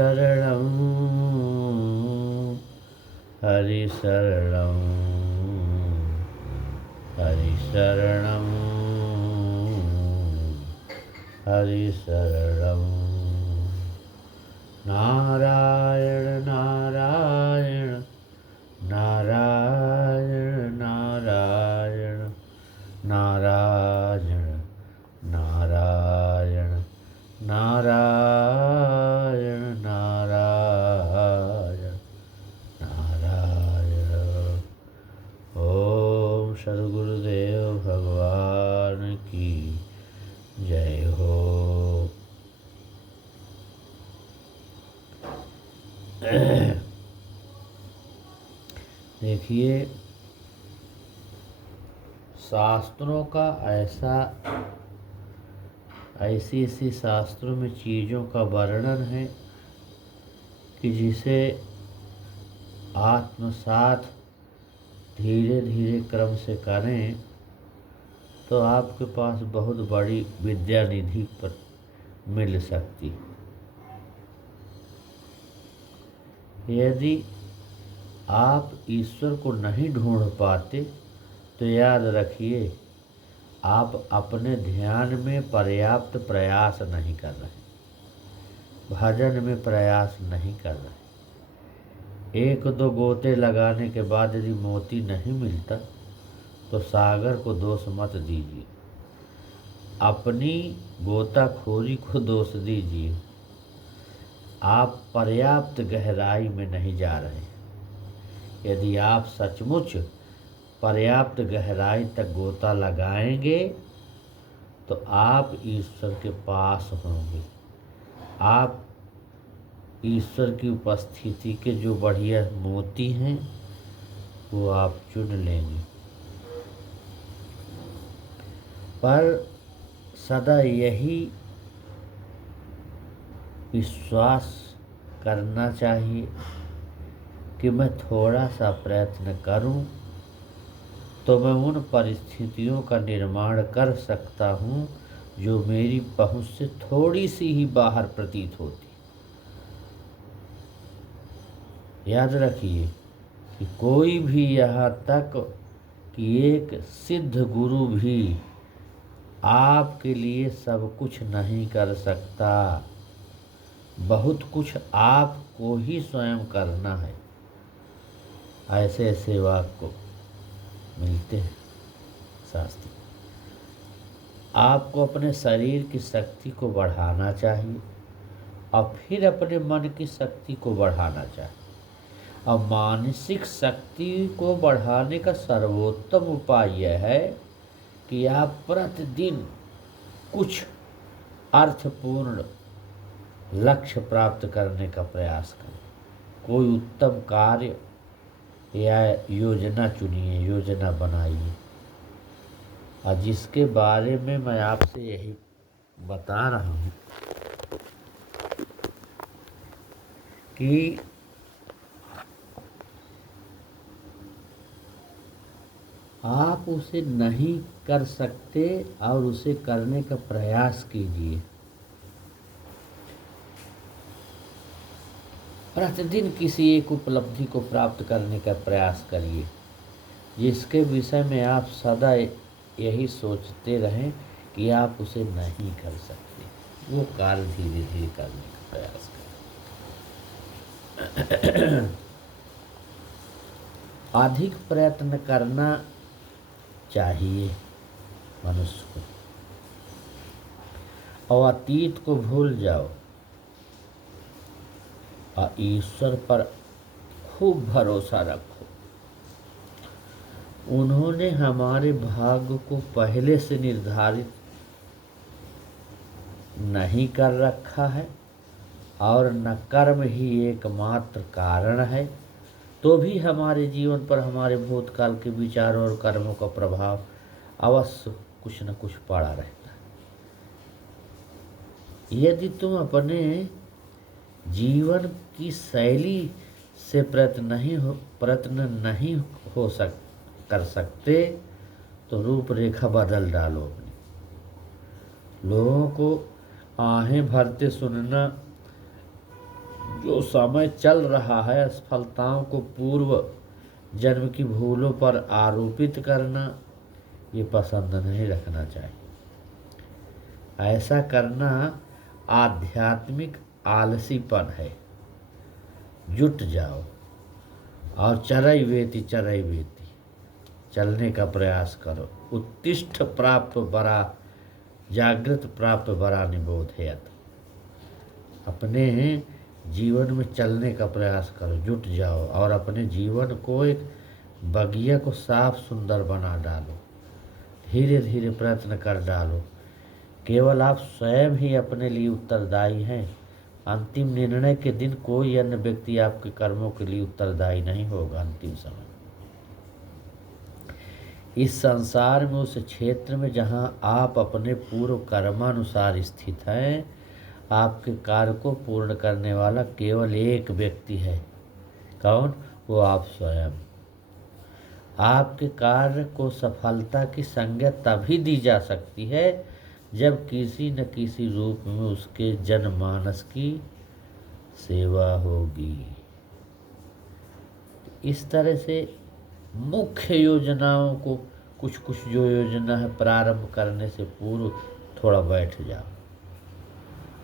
शरणं हरि शरणं हरि शरणं हरि शरणं। नारायण नारायण नारायण नारायण नारायण नारायण नारायण नारायण नारायण। ओम सद्गुरुदेव भगवान की जय हो। देखिए, शास्त्रों का ऐसी शास्त्रों में चीज़ों का वर्णन है कि जिसे आत्मसात धीरे धीरे क्रम से करें तो आपके पास बहुत बड़ी विद्या निधि पर मिल सकती। यदि आप ईश्वर को नहीं ढूंढ पाते तो याद रखिए आप अपने ध्यान में पर्याप्त प्रयास नहीं कर रहे, भजन में प्रयास नहीं कर रहे। एक दो गोते लगाने के बाद यदि मोती नहीं मिलता तो सागर को दोष मत दीजिए, अपनी गोताखोरी को दोष दीजिए। आप पर्याप्त गहराई में नहीं जा रहे। यदि आप सचमुच पर्याप्त गहराई तक गोता लगाएंगे तो आप ईश्वर के पास होंगे। आप ईश्वर की उपस्थिति के जो बढ़िया मोती हैं वो आप चुन लेंगे। पर सदा यही विश्वास करना चाहिए कि मैं थोड़ा सा प्रयत्न करूं तो मैं उन परिस्थितियों का निर्माण कर सकता हूं जो मेरी पहुंच से थोड़ी सी ही बाहर प्रतीत होती। याद रखिए कि कोई भी यहाँ तक कि एक सिद्ध गुरु भी आपके लिए सब कुछ नहीं कर सकता। बहुत कुछ आपको ही स्वयं करना है। ऐसे ऐसे वाक्य मिलते हैं शास्त्र। आपको अपने शरीर की शक्ति को बढ़ाना चाहिए और फिर अपने मन की शक्ति को बढ़ाना चाहिए। और मानसिक शक्ति को बढ़ाने का सर्वोत्तम उपाय यह है कि आप प्रतिदिन कुछ अर्थपूर्ण लक्ष्य प्राप्त करने का प्रयास करें। कोई उत्तम कार्य या योजना चुनिए, योजना बनाइए। और जिसके बारे में मैं आपसे यही बता रहा हूँ कि आप उसे नहीं कर सकते और उसे करने का प्रयास कीजिए। प्रतिदिन किसी एक उपलब्धि को प्राप्त करने का प्रयास करिए जिसके विषय में आप सदा यही सोचते रहें कि आप उसे नहीं कर सकते। वो कार्य धीरे धीरे करने का प्रयास करें। अधिक प्रयत्न करना चाहिए मनुष्य को, और अतीत को भूल जाओ और ईश्वर पर खूब भरोसा रखो। उन्होंने हमारे भाग्य को पहले से निर्धारित नहीं कर रखा है और न कर्म ही एकमात्र कारण है, तो भी हमारे जीवन पर हमारे भूतकाल के विचारों और कर्मों का प्रभाव अवश्य कुछ न कुछ पड़ा रहता है। यदि तुम अपने जीवन की शैली से प्रयत्न नहीं कर सकते तो रूपरेखा बदल डालो अपनी। लोगों को आहें भरते सुनना जो समय चल रहा है असफलताओं को पूर्व जन्म की भूलों पर आरोपित करना ये पसंद नहीं रखना चाहिए। ऐसा करना आध्यात्मिक आलसीपन है। जुट जाओ और चरैवेति चरैवेति चलने का प्रयास करो। उत्तिष्ठ प्राप्त बरा जागृत प्राप्त बरा निबोधयत। अपने जीवन में चलने का प्रयास करो, जुट जाओ और अपने जीवन को एक बगिया को साफ सुंदर बना डालो। धीरे धीरे प्रयत्न कर डालो। केवल आप स्वयं ही अपने लिए उत्तरदायी हैं। अंतिम निर्णय के दिन कोई अन्य व्यक्ति आपके कर्मों के लिए उत्तरदायी नहीं होगा। अंतिम समय इस संसार में उस क्षेत्र में जहां आप अपने पूर्व कर्मानुसार स्थित हैं, आपके कार्य को पूर्ण करने वाला केवल एक व्यक्ति है। कौन? वो आप स्वयं। आपके कार्य को सफलता की संज्ञा तभी दी जा सकती है जब किसी न किसी रूप में उसके जनमानस की सेवा होगी। इस तरह से मुख्य योजनाओं को कुछ कुछ जो योजना है प्रारंभ करने से पूर्व थोड़ा बैठ जाओ।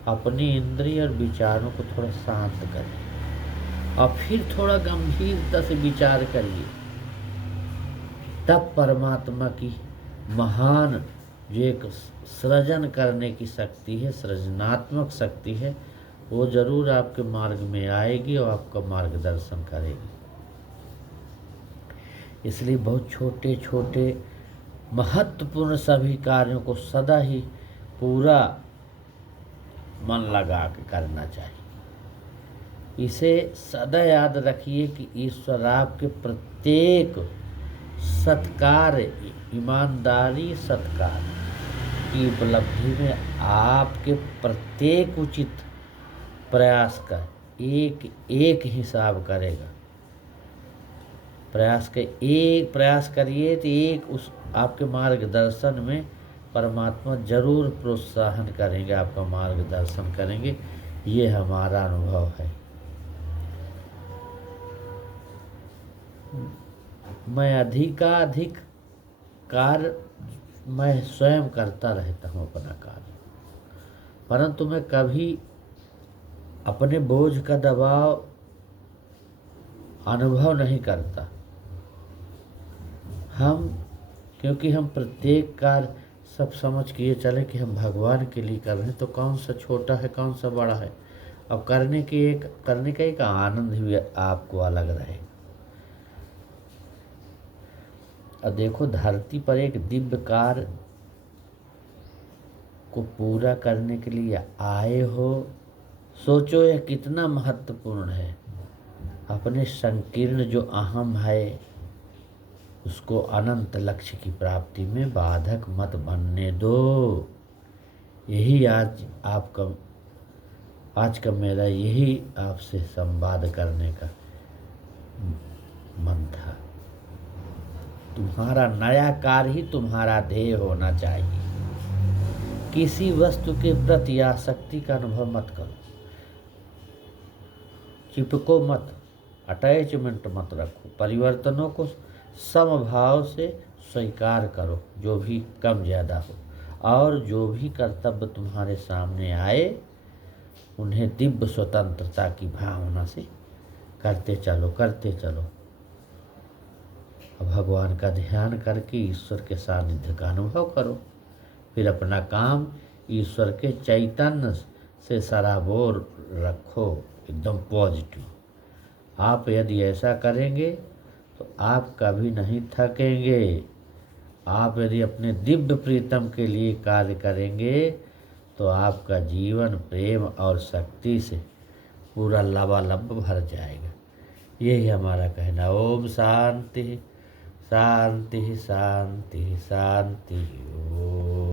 अपनी इंद्रिय और विचारों को थोड़ा शांत करिए और फिर थोड़ा गंभीरता से विचार करिए। तब परमात्मा की महान जो एक सृजन करने की शक्ति है, सृजनात्मक शक्ति है, वो जरूर आपके मार्ग में आएगी और आपका मार्गदर्शन करेगी। इसलिए बहुत छोटे छोटे महत्वपूर्ण सभी कार्यों को सदा ही पूरा मन लगा के करना चाहिए। इसे सदा याद रखिए कि ईश्वर आपके प्रत्येक सत्कार्य, ईमानदारी सत्कार की उपलब्धि में आपके प्रत्येक उचित प्रयास का एक एक हिसाब करेगा। प्रयास करिए तो एक उस आपके मार्गदर्शन में परमात्मा जरूर प्रोत्साहन करेंगे, आपका मार्गदर्शन करेंगे। ये हमारा अनुभव है। मैं अधिकाधिक कार्य मैं स्वयं करता रहता हूँ अपना कार्य, परंतु मैं कभी अपने बोझ का दबाव अनुभव नहीं करता। क्योंकि हम प्रत्येक कार्य सब समझ के ये चले कि हम भगवान के लिए कर रहे हैं, तो कौन सा छोटा है कौन सा बड़ा है। अब करने का एक आनंद भी आपको अलग रहेगा। अब देखो, धरती पर एक दिव्य कार्य को पूरा करने के लिए आए हो, सोचो यह कितना महत्वपूर्ण है। अपने संकीर्ण जो अहम है उसको अनंत लक्ष्य की प्राप्ति में बाधक मत बनने दो। यही आज का मेरा यही आपसे संवाद करने का मन था। तुम्हारा नया कार्य ही तुम्हारा ध्येय होना चाहिए। किसी वस्तु के प्रति आसक्ति का अनुभव मत करो, चिपको मत, अटैचमेंट मत रखो। परिवर्तनों को समभाव से स्वीकार करो, जो भी कम ज़्यादा हो, और जो भी कर्तव्य तुम्हारे सामने आए उन्हें दिव्य स्वतंत्रता की भावना से करते चलो। भगवान का ध्यान करके ईश्वर के सानिध्य का अनुभव करो। फिर अपना काम ईश्वर के चैतन्य से सराबोर रखो, एकदम पॉजिटिव। आप यदि ऐसा करेंगे तो आप कभी नहीं थकेंगे। आप यदि अपने दिव्य प्रीतम के लिए कार्य करेंगे तो आपका जीवन प्रेम और शक्ति से पूरा लबालब भर जाएगा। यही हमारा कहना। ओम शांति शांति शांति शांति। ओम।